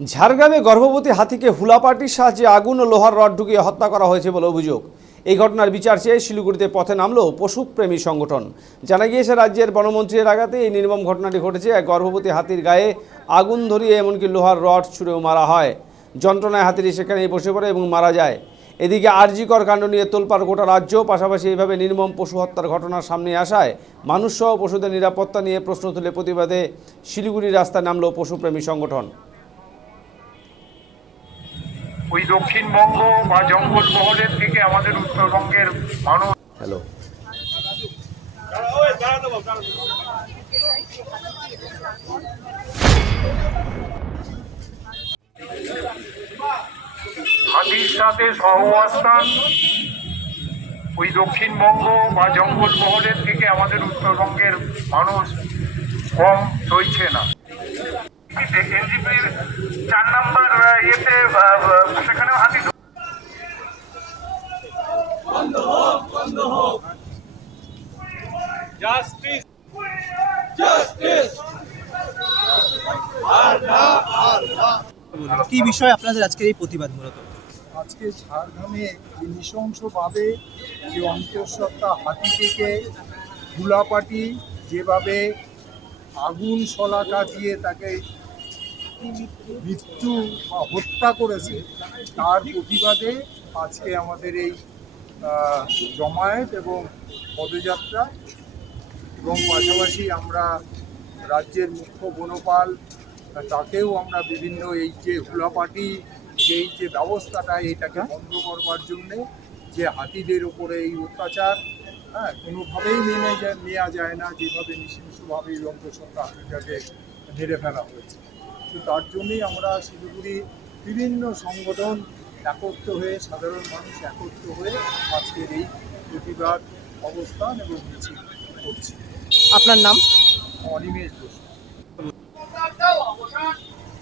ঝাড়গ্রামে গর্ভবতী হাতিকে হুলাপাটির সাহায্যে আগুন ও লোহার রড ঢুকিয়ে হত্যা করা হয়েছে বলে অভিযোগ। এই ঘটনার বিচার চেয়ে শিলিগুড়িতে পথে নামল পশুপ্রেমী সংগঠন। জানা গিয়েছে, রাজ্যের বনমন্ত্রীর আঘাতে এই নির্মম ঘটনাটি ঘটেছে। এক গর্ভবতী হাতির গায়ে আগুন ধরিয়ে এমনকি লোহার রড ছুঁড়েও মারা হয়। যন্ত্রণায় হাতিটি সেখানেই বসে পড়ে এবং মারা যায়। এদিকে আরজিকর কাণ্ড নিয়ে তোলপাড় গোটা রাজ্য। পাশাপাশি এইভাবে নির্মম পশু হত্যার ঘটনার সামনে আসায় মানুষসহ পশুদের নিরাপত্তা নিয়ে প্রশ্ন তুলে প্রতিবাদে শিলিগুড়ির রাস্তায় নামল পশুপ্রেমী সংগঠন। ওই দক্ষিণবঙ্গ বা জঙ্গলমহলের থেকে আমাদের উত্তরবঙ্গের মানুষ হ্যালো হাতির সাথে সহাবস্থান ওই দক্ষিণবঙ্গ বা জঙ্গলমহলের থেকে আমাদের উত্তরবঙ্গের মানুষ কম সইছে না। এনজিপির 4 নম্বর ইয়েতে সেখানে হাতি কি বিষয় আপনাদের আজকের এই প্রতিবাদ? মূলত আজকে ঝাড়গ্রামে যে নৃশংসভাবে যে অন্তঃসত্ত্বা হাতিটিকে ধুলাপাটি যেভাবে আগুন শলাকা দিয়ে তাকে মৃত্যু বা হত্যা করেছে, তার প্রতিবাদে আজকে আমাদের এই জমায়েত এবং পদযাত্রা। এবং পাশাপাশি আমরা রাজ্যের মুখ্য বনপাল তাকেও আমরা বিভিন্ন এই যে হুলাপাটি এই যে ব্যবস্থাটা এটাকে বন্ধ করবার জন্যে, যে হাতিদের উপরে এই অত্যাচার কোনোভাবেই নেওয়া যায় না, যেভাবে নৃশংসভাবে এই অন্তঃসত্ত্বা হাতিটাকে মেরে ফেলা হয়েছে। তো তার জন্যই আমরা শিলিগুড়ি বিভিন্ন সংগঠন একত্র হয়ে, সাধারণ মানুষ একত্র হয়ে আজকের এই প্রতিবাদ অবস্থান এবং মিছিল করছি। আপনার নাম? অনিমেষ ঘোষ।